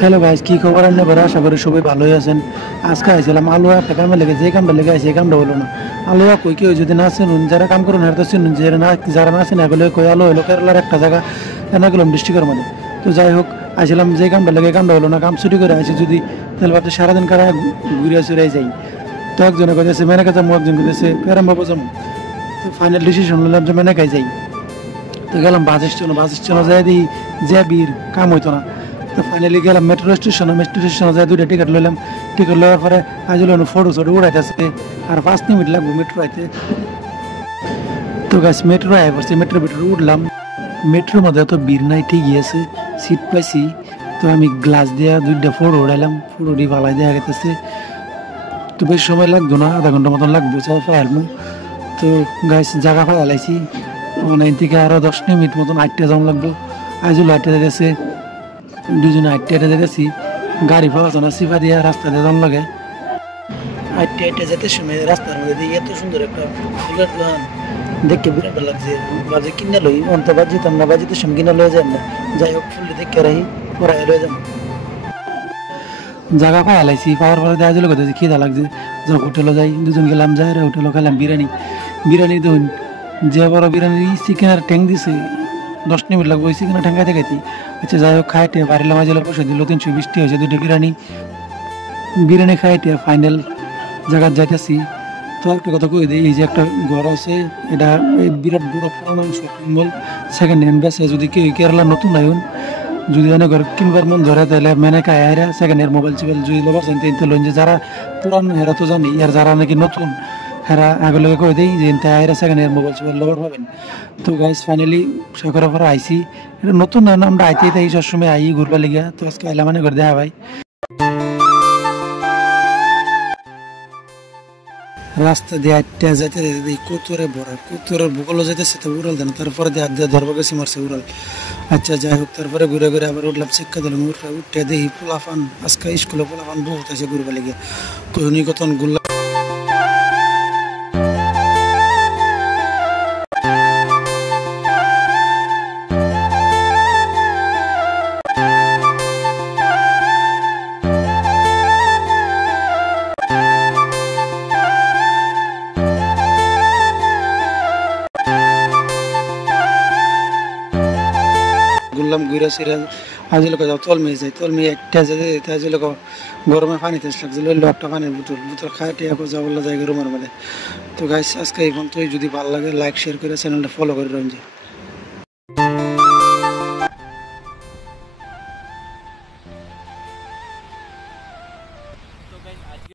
Hello guys, কি খবর? নেবার আশা করি সবাই ভালোই আছেন। আজকে আইছিলাম আলুয়া একটা কামে লেগে, যে কামটা লেগে আছে এই কামটা হলো না। আলুয়া কই কেউ যদি না চিনুন, যারা কাম করুন হারতে চিনুন, যারা না চিনে এগুলো কই আলো হলো কেরালার একটা জায়গা এনাগুলাম ডিস্ট্রিক্টের মানে। তো যাই হোক, আইছিলাম যে কামটা লেগে কামটা হলো না, কাম ছুটি করে আসি যদি তাহলে ভাবতে সারাদিন কারা ঘুরে চুরে যাই। তো একজনে কইতেছে মেনে কাছে, একজন কইতেছে প্যারাম বাবু যাবো। তো ফাইনাল ডিসিশন নিলাম যে মেনে খাই যাই। তো গেলাম বাস স্টেশনে যাই দিই যে বীর কাম হইতো না। তো ফাইনালি গেলাম মেট্রো স্টেশনে যাই দুইটা টিকিট লইলাম। টিকিট লওয়ার পরে আজ ফটো উড়াইতেছে আর 5 মিনিট লাগবে মেট্রো আইতে। তো গাছ মেট্রো আয় পড়ছে, মেট্রোর ভিতরে উঠলাম। মেট্রোর মধ্যে এত ভিড় নাই, ঠিকই আছে, সিট পাইছি। তো আমি গ্লাস দিয়ে দুইটা ফটো উড়াইলাম, ফটো দিয়ে ভালাই দেওয়া গেছে। তো বেশি সময় লাগতো না, আধা ঘন্টা মতন লাগবে ফেলবো। তো গাছ জায়গা ফেলাইছি, মানে থেকে আরো 10 মিনিট মতন আটটা যাওয়া লাগবো। আইজুল আটটা যেতেছে, দুজনে আটটা যেতেছি, গাড়ি পাওয়া যায় না, সিফা দিয়া রাস্তা দিয়ে যাওয়ার লাগে। আটটা যেতে সময় রাস্তার মধ্যে দিয়ে এত সুন্দর একটা ফুলের দোকান দেখতে বিরাট ভালো লাগছে। বাজে কিনে লই, অন্ত বাজিতাম না, বাজিতে সময় কিনে লয়ে যান না। যাই হোক, ফুল দেখে রাখি, পড়াই লয়ে যাবো। জায়গা পাই হালাইছি, পাওয়ার পরে দেখা যাবে কোথায় খিদা লাগছে, যা হোটেলে যাই। দুজন গেলাম, যাই হোটেলে খেলাম বিরিয়ানি দেখুন, যে বড় বিরিয়ানি চিকেনের ট্যাং দিছে, 10 মিনিট লাগবে ওই চিকেনের ট্যাং খাইতে খাইতে। আচ্ছা যাই হোক, খাইতে বাড়িলাম, আজ পয়সা দিল 320 হয়েছে দুটো বিরিয়ানি খাইতে ফাইনাল জায়গায় যাইতেছি। তো একটা কথা কই দিই, এই যে একটা ঘর আছে, এটা বিরাট বড় পুরানো শপিং মল, সেকেন্ড হ্যান্ড বেসে। যদি কেউ কেরালা নতুন আইন, যদি অনেক ঘর কিনবার মন ধরে তাহলে মেনে খায় এরা সেকেন্ড হ্যান্ড মোবাইল চোবাইল যদি লবার চান তিনতে লোন। যে যারা পুরান হেরা তো জানি, আর যারা নাকি নতুন হেরা আগেলোকে কই দিই যে এরা সেকেন্ড হ্যান্ড মোবাইল চোবাইল লবার পাবেন। তো গাইস ফাইনালি সকালের পরে আইসি, এটা নতুন না, আমরা আইতে তাই সবসময় আই ঘুরবার লিগা। তো আজকে আইলাম মানে করে দেখা ভাই। রাস্তা দিয়ে আটটা যাইতে কোতরে ভরা, কোতরের ভূগোল যাইতেছে, তো উড়াল দেন, তারপরে দিয়ে হাত দিয়ে ধরবো গেছি, মারছে উড়াল। আচ্ছা যাই হোক, তারপরে ঘুরে ঘুরে আবার উঠলাম, শিক্ষা দিলাম, উঠে দেখি পোলাফান, আজকে স্কুলে পোলাফান বহুত আছে ঘুরবা লেগে। কহিনি কতন গুল্লা ঘুরলাম, ঘুরে ফিরে আজ লোক যাও তলমেয়ে যাই, তলমেয়ে একটা যেতে আজ লোক গরমে পানি তেজ লাগছিল, একটা পানির বোতল খাই টিয়া যাওয়া বললো জায়গা রুমের মধ্যে। তো গাইস আজকে এই পর্যন্তই। যদি ভালো লাগে লাইক শেয়ার করে চ্যানেলটা ফলো করে রাখুন।